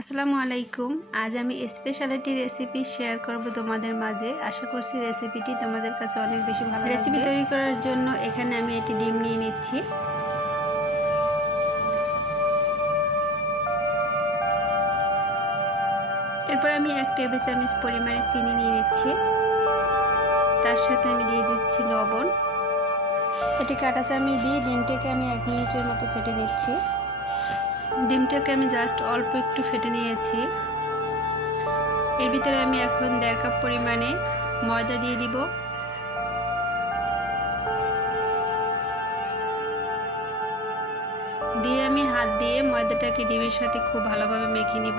আসসালামু আলাইকুম। আজ আমি স্পেশালিটি রেসিপি শেয়ার করব তোমাদের মাঝে। আশা করছি রেসিপিটি তোমাদের কাছে অনেক বেশি ভালো লাগবে। রেসিপি তৈরি করার জন্য এখানে আমি একটি ডিম নিয়ে নিচ্ছি। এরপর আমি 1 টেবিল চামচ পরিমাণে চিনি নিয়ে নিচ্ছি। তার সাথে আমি দিয়ে দিচ্ছি লবণ। এটি কাঁটা চামচ দিয়ে ডিমটাকে আমি 1 মিনিটের মতো ফেটে নিচ্ছি। ডিমটাকে আমি জাস্ট অল্প একটু ফেটে নিয়েছি। এর ভিতরে আমি এখন 1.5 কাপ পরিমাণে ময়দা দিয়ে দিব। দিয়ে আমি হাত দিয়ে ময়দাটাকে ডিমের সাথে খুব ভালোভাবে মেখে নিব।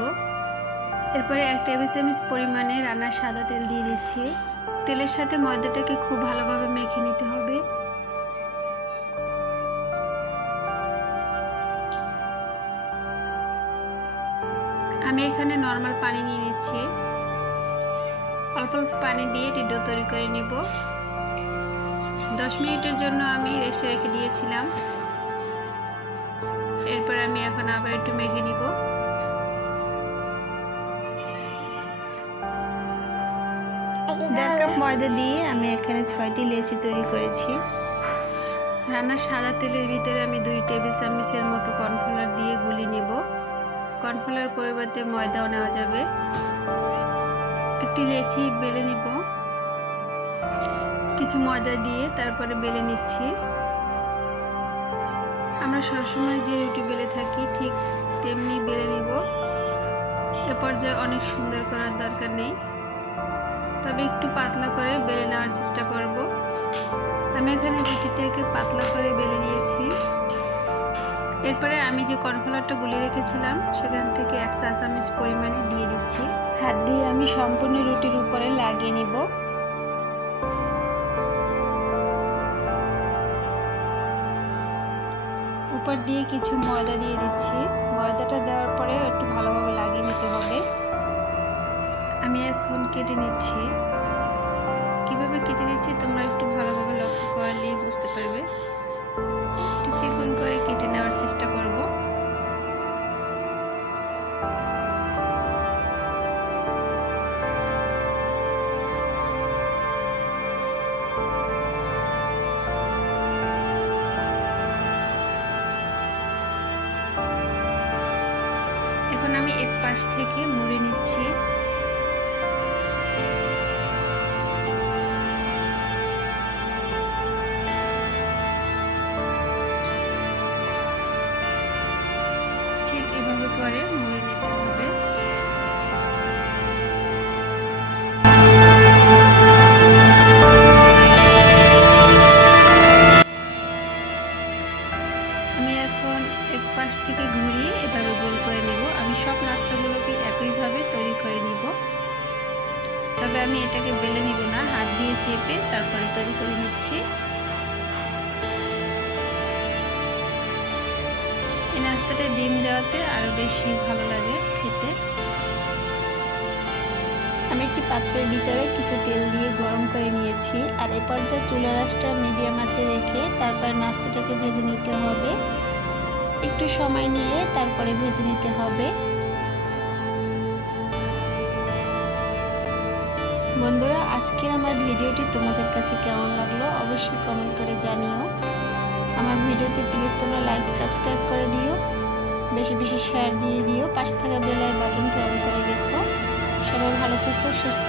এরপরে 1 টেবিল চামচ পরিমাণে রান্নার সাদা তেল দিয়ে দিচ্ছি। তেলের সাথে ময়দাটাকে খুব ভালোভাবে মেখে নিতে হবে। আমি এখানে নরমাল পানি নিয়ে নিচ্ছি। অল্প অল্প পানি দিয়ে এটি ডো তৈরি করে নিব। 10 মিনিটের জন্য আমি রেস্টে রেখে দিয়েছিলাম। এরপর আমি এখন আবার একটু মেখে নিব। দেড় কাপ ময়দা দিয়ে আমি এখানে 6টি লেচি তৈরি করেছি। রান্নার সাদা তেলের ভিতরে আমি 2 টেবিল চামচের মতো কর্নফ্লাওয়ার দিয়ে গুলি নেব। কর্নফ্লাওয়ার পরিবর্তে ময়দাও নেওয়া যাবে। একটি লেচি বেলে নিব। কিছু ময়দা দিয়ে তারপরে বেলে নিচ্ছি। আমরা সবসময় যে রুটি বেলে থাকি ঠিক তেমনি বেলে নিব। এ পর্যায়ে অনেক সুন্দর করার দরকার নেই, তবে একটু পাতলা করে বেলে নেওয়ার চেষ্টা করব। আমি এখানে রুটিটাকে পাতলা করে বেলে নিয়েছি। এরপরে আমি যে কর্নফ্লাওয়ারটা গুলিয়ে রেখেছিলাম সেখান থেকে 1 চা চামচ পরিমাণে দিয়ে দিচ্ছি। হাত দিয়ে আমি সম্পূর্ণ রুটির উপরে লাগিয়ে নিব। উপর দিয়ে কিছু ময়দা দিয়ে দিচ্ছি। ময়দাটা দেওয়ার পরে একটু ভালোভাবে লাগিয়ে নিতে হবে। আমি এখন কেটে নিচ্ছি। কিভাবে কেটে নিচ্ছি তোমরা একটু ভালোভাবে লক্ষ্য করলে বুঝতে পারবে। একটু চিকন করে কেটে নেওয়ার চেষ্টা করব। এখন আমি এক পাশ থেকে মুড়ে নিচ্ছি। ঠিক এভাবে করে মুড়ে নিতে হবে। আমি এখন এক পাশ থেকে ঘুরিয়ে এভাবে গোল করে নেব। আমি সব নাস্তাগুলোকে একইভাবে তৈরি করে নিব, তবে আমি এটাকে বেলে নিব না, হাত দিয়ে চেপে তারপরে তৈরি করে নিচ্ছি। এই নাস্তাটা ডিম দেওয়াতে আরো বেশি ভালো লাগে খেতে। আমি একটি পাত্রের ভিতরে কিছু তেল দিয়ে গরম করে নিয়েছি। আর এই পর্যায়ে চুলার আঁচটা মিডিয়াম আঁচে রেখে তারপরে নাস্তাটাকে ভেজে নিতে হবে। একটু সময় নিয়ে তারপরে ভেজে নিতে হবে। বন্ধুরা, আজকের আমার ভিডিওটি তোমাদের কাছে কেমন লাগলো অবশ্যই কমেন্ট করে জানিও। আমার ভিডিওতে প্লিজ তোমরা লাইক সাবস্ক্রাইব করে দিও, বেশি বেশি শেয়ার দিয়ে দিও। পাশে থাকা বেল বাটনটি অন করে রেখো। সবাই ভালো থেকো, সুস্থ